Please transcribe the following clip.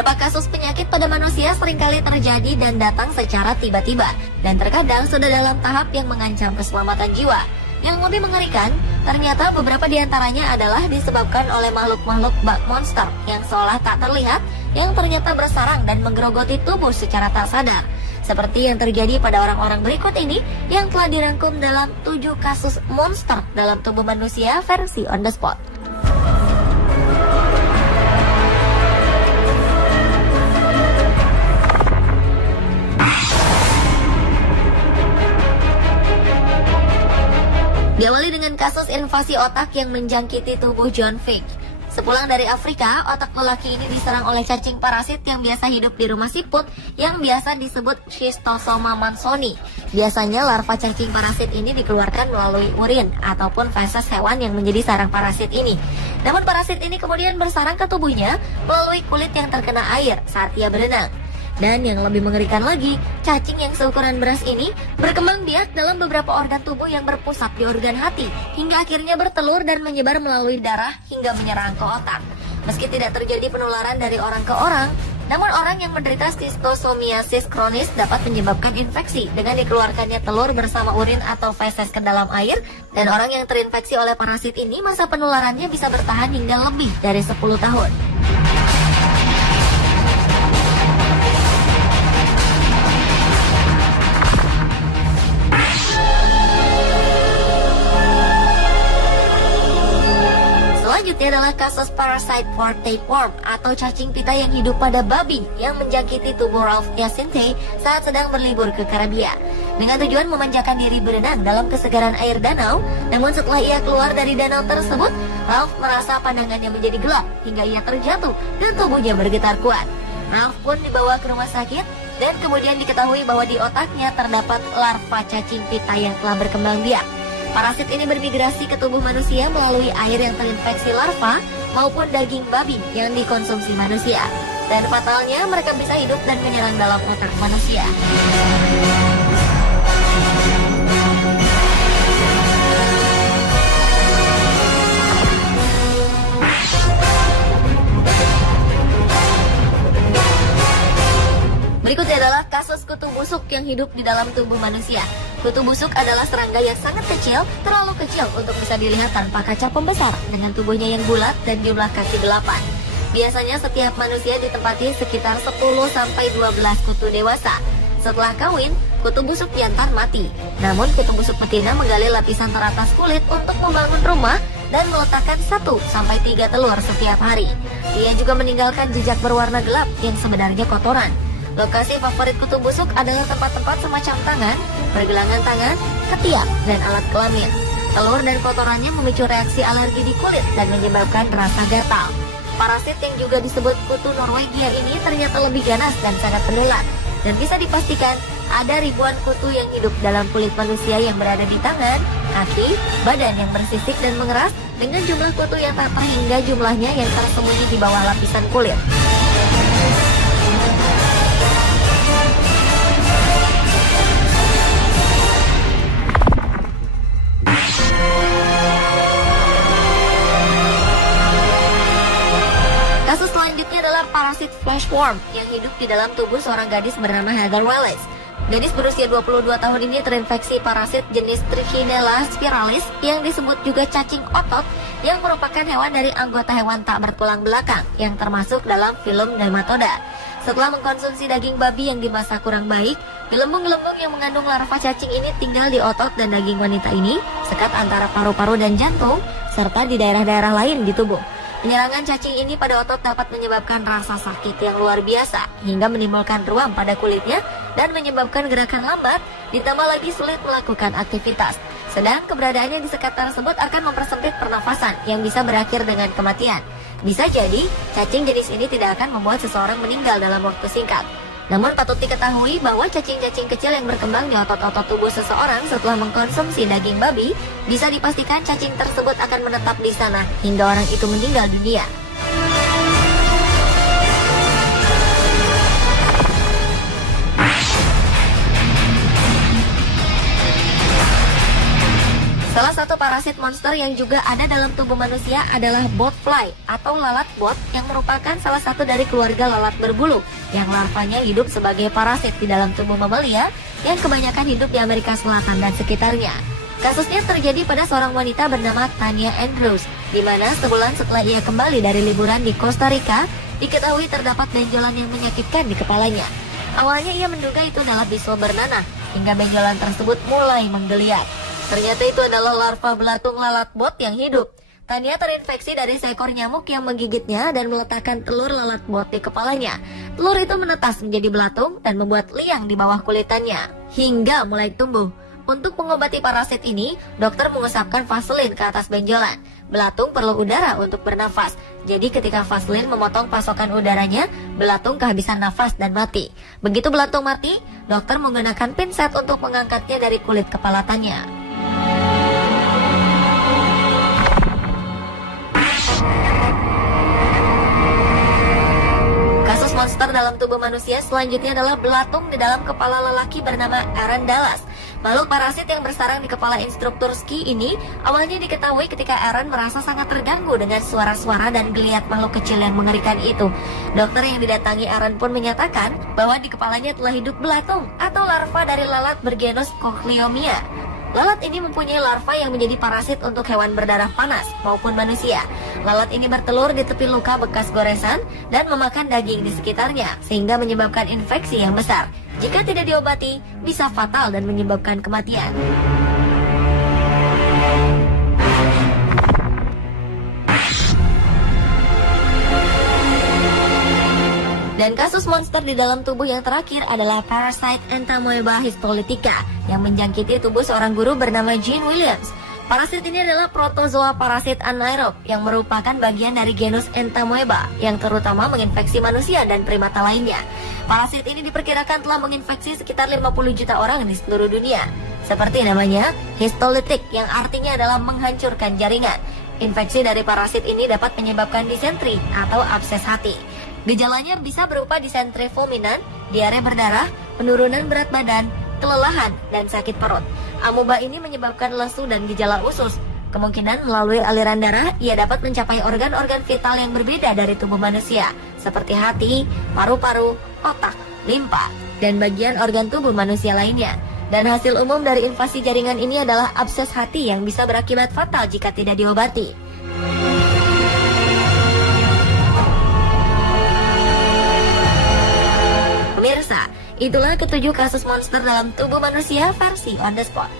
Beberapa kasus penyakit pada manusia seringkali terjadi dan datang secara tiba-tiba, dan terkadang sudah dalam tahap yang mengancam keselamatan jiwa. Yang lebih mengerikan, ternyata beberapa di antaranya adalah disebabkan oleh makhluk-makhluk bak monster yang seolah tak terlihat, yang ternyata bersarang dan menggerogoti tubuh secara tak sadar. Seperti yang terjadi pada orang-orang berikut ini yang telah dirangkum dalam 7 kasus monster dalam tubuh manusia versi on the spot. Diawali dengan kasus invasi otak yang menjangkiti tubuh John Vick. Sepulang dari Afrika, otak lelaki ini diserang oleh cacing parasit yang biasa hidup di rumah siput yang biasa disebut Schistosoma mansoni. Biasanya larva cacing parasit ini dikeluarkan melalui urin ataupun feses hewan yang menjadi sarang parasit ini. Namun parasit ini kemudian bersarang ke tubuhnya melalui kulit yang terkena air saat ia berenang. Dan yang lebih mengerikan lagi, cacing yang seukuran beras ini berkembang biak dalam beberapa organ tubuh yang berpusat di organ hati, hingga akhirnya bertelur dan menyebar melalui darah hingga menyerang ke otak. Meski tidak terjadi penularan dari orang ke orang, namun orang yang menderita schistosomiasis kronis dapat menyebabkan infeksi dengan dikeluarkannya telur bersama urin atau feses ke dalam air, dan orang yang terinfeksi oleh parasit ini masa penularannya bisa bertahan hingga lebih dari 10 tahun. Selanjutnya adalah kasus parasite for tapeworm atau cacing pita yang hidup pada babi yang menjangkiti tubuh Ralph Hyacinthe saat sedang berlibur ke Karibia. Dengan tujuan memanjakan diri berenang dalam kesegaran air danau, namun setelah ia keluar dari danau tersebut, Ralph merasa pandangannya menjadi gelap hingga ia terjatuh dan tubuhnya bergetar kuat. Ralph pun dibawa ke rumah sakit dan kemudian diketahui bahwa di otaknya terdapat larva cacing pita yang telah berkembang biak. Parasit ini bermigrasi ke tubuh manusia melalui air yang terinfeksi larva maupun daging babi yang dikonsumsi manusia. Dan fatalnya mereka bisa hidup dan menyerang dalam otak manusia. Berikutnya adalah kasus kutu busuk yang hidup di dalam tubuh manusia. Kutu busuk adalah serangga yang sangat kecil, terlalu kecil untuk bisa dilihat tanpa kaca pembesar, dengan tubuhnya yang bulat dan jumlah kaki 8. Biasanya setiap manusia ditempati sekitar 10-12 kutu dewasa. Setelah kawin, kutu busuk jantan mati. Namun kutu busuk betina menggali lapisan teratas kulit untuk membangun rumah dan meletakkan 1-3 telur setiap hari. Ia juga meninggalkan jejak berwarna gelap yang sebenarnya kotoran. Lokasi favorit kutu busuk adalah tempat-tempat semacam tangan, pergelangan tangan, ketiak, dan alat kelamin. Telur dan kotorannya memicu reaksi alergi di kulit dan menyebabkan rasa gatal. Parasit yang juga disebut kutu Norwegia ini ternyata lebih ganas dan sangat menular. Dan bisa dipastikan ada ribuan kutu yang hidup dalam kulit manusia yang berada di tangan, kaki, badan yang bersisik dan mengeras, dengan jumlah kutu yang tak terhingga jumlahnya yang tersembunyi di bawah lapisan kulit. Kasus selanjutnya adalah parasit fleshworm yang hidup di dalam tubuh seorang gadis bernama Heather Wallace. Gadis berusia 22 tahun ini terinfeksi parasit jenis Trichinella spiralis yang disebut juga cacing otot, yang merupakan hewan dari anggota hewan tak bertulang belakang yang termasuk dalam filum nematoda. Setelah mengkonsumsi daging babi yang dimasak kurang baik, gelembung-gelembung yang mengandung larva cacing ini tinggal di otot dan daging wanita ini, sekat antara paru-paru dan jantung, serta di daerah-daerah lain di tubuh. Penyerangan cacing ini pada otot dapat menyebabkan rasa sakit yang luar biasa hingga menimbulkan ruam pada kulitnya dan menyebabkan gerakan lambat, ditambah lagi sulit melakukan aktivitas. Sedang keberadaannya di sekat tersebut akan mempersempit pernafasan yang bisa berakhir dengan kematian. Bisa jadi, cacing jenis ini tidak akan membuat seseorang meninggal dalam waktu singkat. Namun patut diketahui bahwa cacing-cacing kecil yang berkembang di otot-otot tubuh seseorang setelah mengkonsumsi daging babi, bisa dipastikan cacing tersebut akan menetap di sana hingga orang itu meninggal dunia. Salah satu parasit monster yang juga ada dalam tubuh manusia adalah botfly atau lalat bot yang merupakan salah satu dari keluarga lalat berbulu yang larvanya hidup sebagai parasit di dalam tubuh mamalia yang kebanyakan hidup di Amerika Selatan dan sekitarnya. Kasusnya terjadi pada seorang wanita bernama Tanya Andrews, di mana sebulan setelah ia kembali dari liburan di Costa Rica, diketahui terdapat benjolan yang menyakitkan di kepalanya. Awalnya ia menduga itu adalah bisul bernanah, hingga benjolan tersebut mulai menggeliat. Ternyata itu adalah larva belatung lalat bot yang hidup. Tania terinfeksi dari seekor nyamuk yang menggigitnya dan meletakkan telur lalat bot di kepalanya. Telur itu menetas menjadi belatung dan membuat liang di bawah kulitannya, hingga mulai tumbuh. Untuk mengobati parasit ini, dokter mengusapkan vaselin ke atas benjolan. Belatung perlu udara untuk bernafas. Jadi ketika vaselin memotong pasokan udaranya, belatung kehabisan nafas dan mati. Begitu belatung mati, dokter menggunakan pinset untuk mengangkatnya dari kulit kepala Tanya. Kasus monster dalam tubuh manusia selanjutnya adalah belatung di dalam kepala lelaki bernama Aaron Dallas. Makhluk parasit yang bersarang di kepala instruktur ski ini awalnya diketahui ketika Aaron merasa sangat terganggu dengan suara-suara dan geliat makhluk kecil yang mengerikan itu. Dokter yang didatangi Aaron pun menyatakan bahwa di kepalanya telah hidup belatung atau larva dari lalat bergenus Cochleomia. Lalat ini mempunyai larva yang menjadi parasit untuk hewan berdarah panas maupun manusia. Lalat ini bertelur di tepi luka bekas goresan dan memakan daging di sekitarnya, sehingga menyebabkan infeksi yang besar. Jika tidak diobati, bisa fatal dan menyebabkan kematian. Dan kasus monster di dalam tubuh yang terakhir adalah Parasite Entamoeba histolytica yang menjangkiti tubuh seorang guru bernama Gene Williams. Parasit ini adalah protozoa parasit anaerob yang merupakan bagian dari genus Entamoeba yang terutama menginfeksi manusia dan primata lainnya. Parasit ini diperkirakan telah menginfeksi sekitar 50 juta orang di seluruh dunia. Seperti namanya, histolytic yang artinya adalah menghancurkan jaringan. Infeksi dari parasit ini dapat menyebabkan disentri atau abses hati. Gejalanya bisa berupa disentri fulminan, diare berdarah, penurunan berat badan, kelelahan, dan sakit perut. Amoeba ini menyebabkan lesu dan gejala usus. Kemungkinan melalui aliran darah, ia dapat mencapai organ-organ vital yang berbeda dari tubuh manusia, seperti hati, paru-paru, otak, limpa, dan bagian organ tubuh manusia lainnya. Dan hasil umum dari invasi jaringan ini adalah abses hati yang bisa berakibat fatal jika tidak diobati. Pemirsa, itulah ketujuh kasus monster dalam tubuh manusia versi On The Spot.